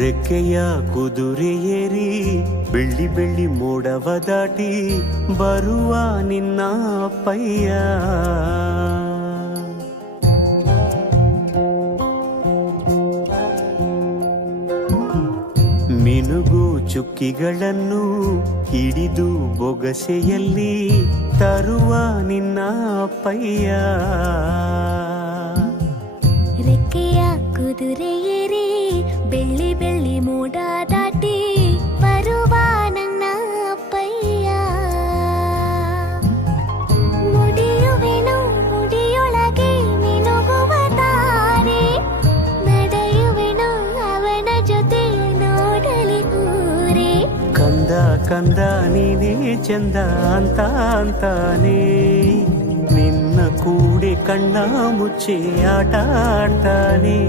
ರೆಕ್ಕೆಯ ಕುದುರೆ ಏರಿ ಬೆಳ್ಳಿ ಬೆಳ್ಳಿ ಮೋಡವ ದಾಟಿ ಬರುವ ನಿನ್ನ ಅಪ್ಪಯ್ಯ. ಮಿನುಗು ಚುಕ್ಕಿಗಳನ್ನು ಹಿಡಿದು ಬೊಗಸೆಯಲ್ಲಿ ತರುವ ನಿನ್ನ ಅಪ್ಪಯ್ಯ. ರೆಕ್ಕೆಯ ಕುದುರೆ ಏರಿ ಬೆಳ್ಳಿ ಬೆಳ್ಳಿ ಮೋಡ ದಾಟಿ ಬರುವ ನನ್ನ ಅಪ್ಪಯ್ಯ. ಮುಡಿಯುವೆನು ಮುಡಿಯೊಳಗೆ ಮಿನುಗುವ ತಾರೆ, ನಡೆಯುವೆನು ಅವನ ಜೊತೆ ನೋಡಲಿ ಊರೇ. ಕಂದ ಕಂದ ನೀನೇ ಚಂದ ಅಂತ ಅಂತಾನೆ, ನಿನ್ನ ಕೂಡೆ ಕಣ್ಣ ಮುಚ್ಚೆ ಆಟ ಆಡ್ತಾನೆ.